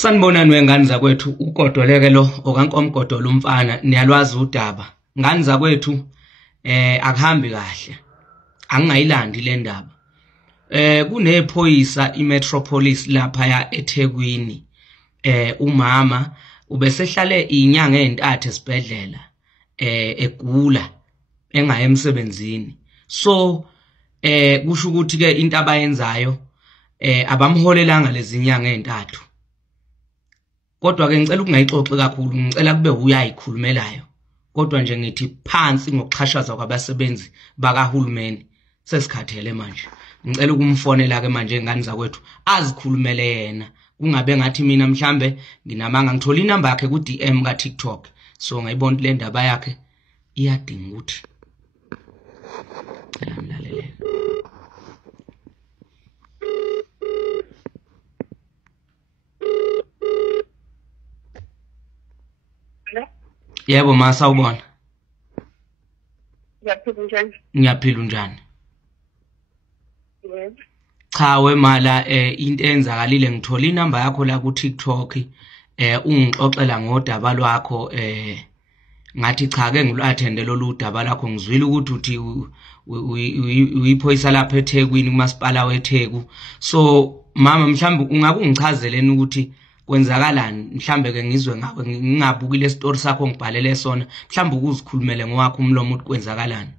Sanibonani wengane zakwethu ugodoleke lo okankomgodolo umfana niyalwazi udaba ngane zakwethu akuhambi kahle angingayilandi le ndaba kunephoyisa iMetropolis lapha ya eThekwini umama ubesehlale inyanga ezintathu esibhedlela egula engaye emsebenzini so kusho ukuthi ke into abayenzayo abamholelanga lezi nyanga ezintathu. Kodwa ke ngicela ukungayixoxi kakhulu ngicela kube uyayikhulumelayo kodwa nje ngithi phansi ngokuxhashaza kwabasebenzi bakahulumeni sesikhathele manje ngicela ukumfonela ke manje ingane zakwethu azikhulumele yena kungabe ngathi mina mhlambe nginamanga ngithola inamba yakhe ku DM ka TikTok so ngayibona le ndaba yakhe iyadinga ukuthi cela mlalele. Yebo ma sawubona. Ngiyaphila njani? Ngiyaphila njani? Yebo. Cha wemala into enzakalile ngithola inamba yakho la ku TikTok ungixoxela ngodaba lwakho ngathi cha ke ngilu-attende lolu daba lakho ngizwile ukuthi uyiphoyisa lapha eThekwini kumasipala weTheku so mama mhlambe ungakungichazeleni ukuthi kwenzakalani mhlambe ke ngizwe ngawe ngingabukile story sakho ngibhalele sona mhlambe ukuzikhulumele ngowakho umlomo ukuthi kwenzakalani.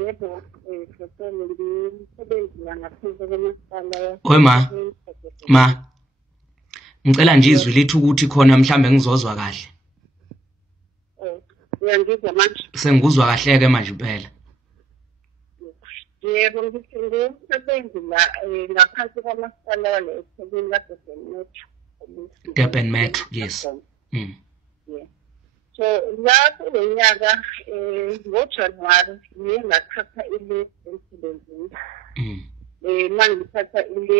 Yebo Oy ma ngicela nje izwi lithi ukuthi khona mhlambe ngizozwa kahle. Uyangizwa manje? Sengikuzwa kahle ke manje impela. Yebo ngisebenza la ngaphansi kwamasipala wale eThekwini la Durban Metro yes. Yeah. So lapho lenyaka ngoJanuwari ngiye ngathatha ile emsebenzini. Mangithatha ile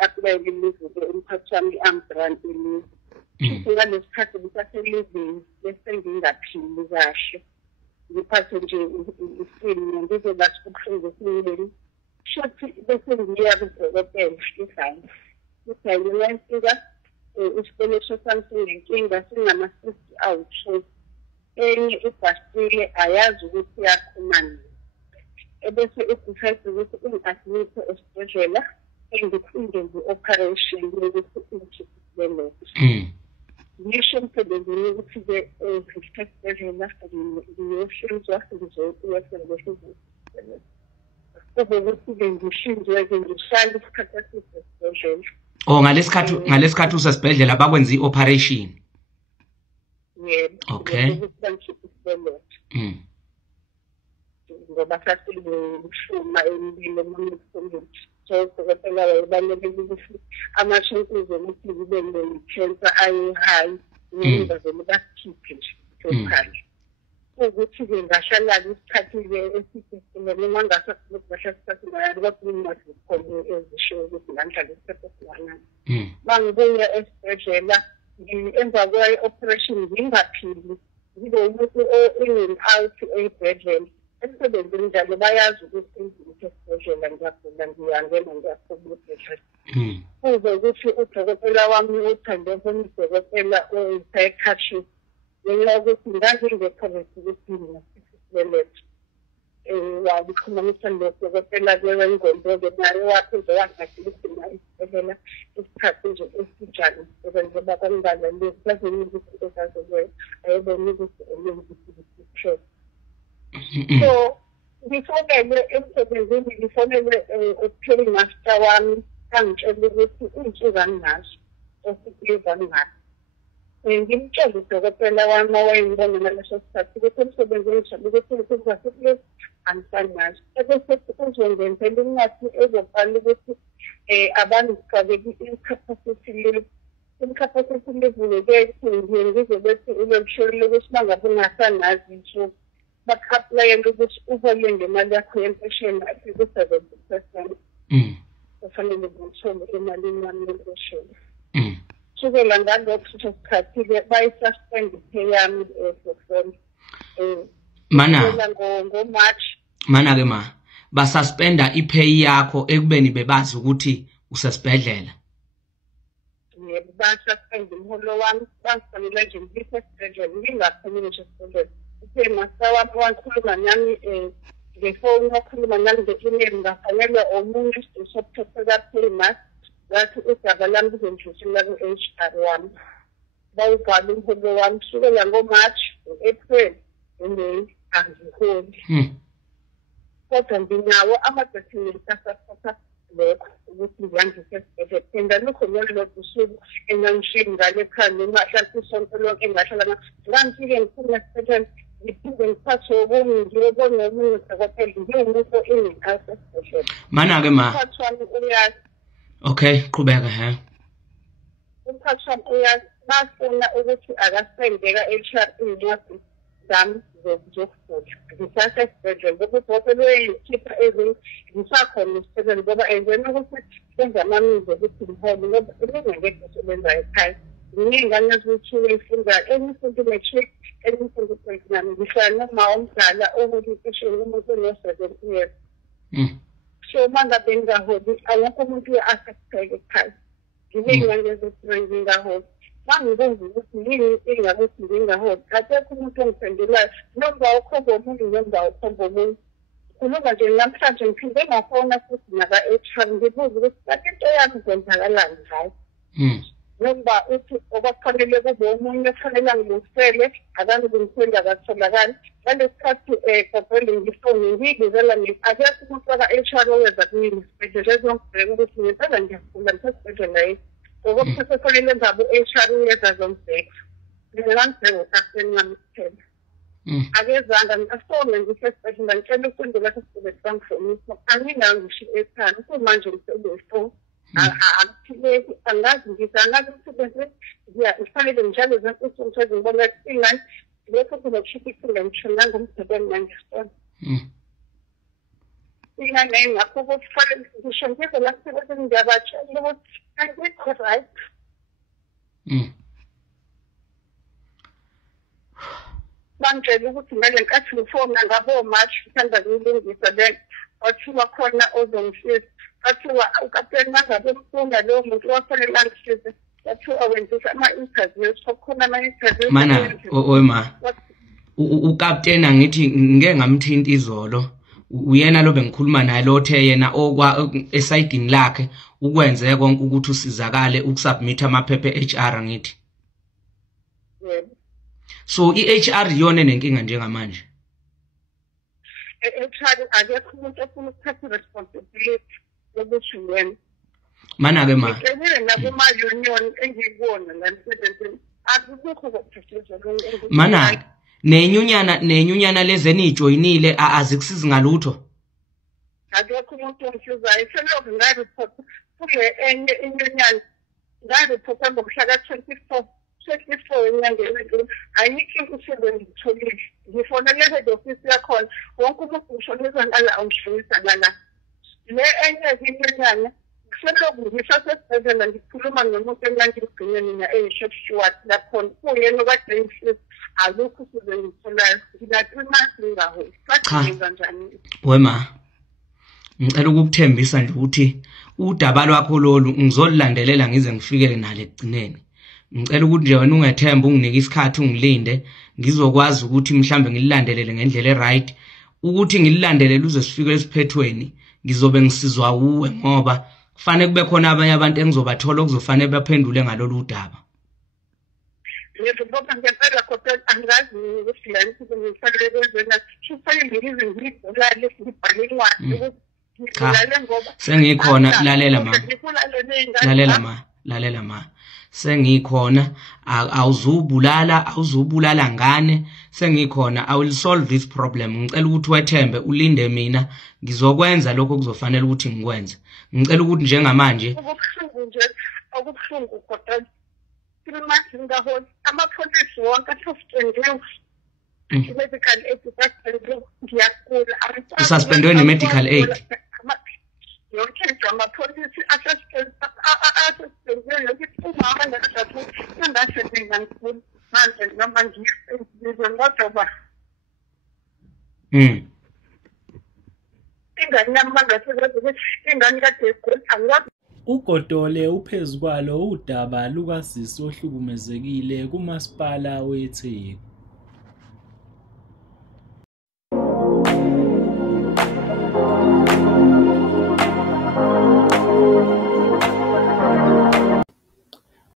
apply ile umphathami amgrant ile. Ngaleskhathi ngisaselivini bese ngingaphili kahle. Ngiphathe nje isimo ngize basikuhlungu esinweni shothi bese ngiya kudokotela ifine ngifika isibelesho sami sinenkinga sinama-60 out enye ibhastile ayazi ukuthi iyakhumana ebese idecide ukuthi ingi-admithe esibhedlela engiphinde operation yokuthi ingibelele ngisho emsebenzini ukuthi-ke esibhedlela ngiyohlinzwa ngizokuthi-ke ngishindwe-ke ngihlale isikhathi eside esibhedlela. Oh ngalesikhathi usesibhedlela bakwenza i-operation. Yebo. Okay. Ngoba sasibuhluma emibili emunisiphi so dokotela wayebalulekile ukuthi amashenkuzo ukuthi kube ne-cancer ayi-high ngizazele bakhiphe nje totally ukuthi-ke ngahlala-ke isikhathi-ke eside noma ngahlala isikhathi kodwa ezishoyo ukuthi ngangihlala isikhathi esingakanani bangibuya esibhedlela emva kwe-operation ngingaphili ngibe umuntu in-and-out ey'bhedlela emsebenzini njalo bayazi ukuthi ngiziphi esibhedlela ngiyagula ngiyangena ngiyaphuma esibhedlela kuze ukuthi udokotela wami uthande bona udokotela oyi-psychiatrist ngenxa yokuthi ngangingekho-rest ukuthi nginasibeletho wakuxhumanisa nodokotela-ke wengqondo-ke naye waphinde wangathi ukuthi na isibhedlela isikhathi nje esijani sebenze bakwangalalela bazeni ukuthi ezazokuwe ayebona ukuthi elengisibisithe. So ngifonele emsebenzini ngifonele upheli master wami angitshela ukuthi iy'nsuku anginazo osikuliva ngazo. Ngimtshela udokotela wami owayengibona ngaleso sikhathi ukuthi emsebenzini ngishalo ukuthi kuzasikuliva angisanazo. Ebese uzongenzela incwadi ezobhala ukuthi abangifakeli incapacity leave. Incapacity leave-ke ngiye ngize bethi uloluhlelo lokuthi bangabe ungasanazi insuku baka-aplayela ukuthi uhole ngemali yakho yempesheni afike ku-70%. Kufanele ngithole emalini yami yempesheni. Kusukela ngalokho sikhathi-ke bayi-suspend i-pay yami Mana-ke ma basuspenda ipay yakho ekubeni bebazi ukuthi usesibhedlela. Yebo, basuspend umholo wami, bangifanele nje ngibise esibhedlela, ngingaphumile nje esibhedlela. Uthe master wami wakhuluma nami ngefoni, wakhuluma nami nge-email, ngafanelwa omunye usophethe ka-Paymas, ngathi udaba lami luzondlulisela ku-HR wami. Bawubhala umholo wami kusukela ngoMarch, ngo-April, ngoMeyi, angiholi. Kodwa nginawo ama-documents asasapha lokho ukuthi ngiyangise esibhedlela. And alukho nalolodwa usuku engangishiyile ngale ekhaya noma hlampe isonto lonke engahlala ngangifike ngiphume esibhedlela, ngiphinde ngiphathwe okunye, ngiyobona omunye udokotela, ngiwumuntu engingazi esibhedlela. Mana-ke ma. Umphathi wami uyazi. Okay, qhubeka Umphathi wami uyazi, bafuna ukuthi akasendeka HR incwadi zami zokufunda. Ngisasesibhedlela ngoba udokotela uyayikhipha ezinye, ngisakhona esibhedlela ngoba enzeni ukuthi senze amamizi ukuthi ngihole ngoba ngingekho sebenza ekhaya. Ngiyingane eziwu-2 eyifundayo, enye ifundo i-matric, enye ifundo i-exam. Ngihlala noma omdala okuyi-15 umuntu ono-7 years. So uma ngabe ngingaholi, awukho umuntu uya-affecteka ekhaya. Ngiyingane eziwu-3 ngingaholi. Bangibuza ukuthi yini inkinga ukuthi ngingaholi. Akekho umuntu ongiphendulayo, noma ukhomba omuntu noma ukhomba omunye. Khuluma nje namhlanje ngiphinde ngafona futhi naka-HR ngibuza ukuthi kanti into yami kwenzakalani ngayo. Noma uthi okufanele kube omunye kufanele angilungisele, akangilungiseli akatholakali. Ngale sikhathi Gobele ngifone ngiyibuzela ngithi akekho umuntu waka-HR owenza kimi esibhedlela ezongibheka ukuthi ngempela ngiyagula ngisesibhedlela yini. Ngoba kufanele ngabe u-HR uyeza zombheka. Ngingangibheka ukapteni wami kuphela. Akezanga ngifone ngisesibhedlela ngicela ukufundela esibhedlela sangifonisa. Anginayo ngisho ekhaya kumanje ngisebefoni. Akuphileki angazi ngisangazi ukuthi ngifanele njalo zonke izinto ezibona ingane lokho kuzokushipha isinga ngishonanga umsebenzi nangisona. Ingane ngakho kufanele ngisho ngize la sebenza ngiyabatshela ukuthi angikho right. Bangitshela ukuthi ngale nkathi ngifona ngabo March ngithanda ngilungisa then wathiwa khona ozongisiza. Wathiwa ukapteni mangabe mfunda lowo muntu wafanele angisize. Wathiwa wenzisa ama-interviews, kukhona ama-interviews. Mana, ma. Ukapteni angithi ngeke ngamthinta izolo. Uyena lo bengikhuluma naye lo othe yena esayidini lakhe ukwenze konke ukuthi usizakale ukusubmit amaphepha e-HR ngithi. Yebo. So i-HR yona nenkinga njengamanje. E-HR akekho umuntu ofuna ukuthatha responsibility yokuthi wena. Mana-ke ma. Ngicela nakuma-union engiyibona la emsebenzini akukho kokuthathiswa lonke. Mana, nenyunyana lezi enijoyinile azikusizi ngalutho. Akekho umuntu ongisizayo. Selokhu ngayireport kule enye inyunyana. Ngayireport ngomhla ka-24 enyangeni edlule. Ayikho umsebenzi ngitholile. Ngifonele head office yakhona. Wonke umuntu ngishonisa ngala awungishonisa ngala. Le enye inyunyana selokhu ngisasesibhedlela ngikhuluma nomuntu engangigcine mina e-Short Stewart lakhona. Kuyena okade ngisiza. Alukho usizo ngitholayo. Ngina-3 months ngingaholi. Badinga njani? Wema, ngicela ukukuthembisa nje ukuthi udaba lwakho lolu ngizolilandelela ngize ngifikele nalo ekugcineni. Ngicela ukuthi nje wena ungethemba unginike isikhathi ungilinde ngizokwazi ukuthi mhlambe ngililandelele ngendlela e-right. Ukuthi ngililandelele uze sifike esiphethweni ngizobe ngisizwa uwe ngoba kufanele kube khona abanye abantu engizobathola okuzofanele baphendule ngalolu daba. Yebo ngoba ngempela kodwa angazi ukuthi la into ngifanele kwenzena. Kufanele ngize ngibulale ngibhale incwadi ukuthi ngibulale ngoba sengikhona. Lalela ma. Sengikhona awuzubulala ngane. Sengikhona I will solve this problem. Ngicela ukuthi wethembe ulinde mina ngizokwenza lokho kuzofanele ukuthi ngikwenze. Ngicela ukuthi njengamanje okubuhlungu kodwa 3 months ngaholi amapolisi wonke asuspendiwe. Medical aid suspended. Ngiyakula. Ususpendwe ne-medical aid. Yonke nje amapolisi asuspendiwe yokuthi umama nakadathu sengasebenza ngikulu manje noma ngizongojoba. Ingane yami mangasebenza ukuthi ingane kade igula angazi. uGotole uphezu kwalo udaba lukazisi ohlukumezekile kuMasipala weTheku.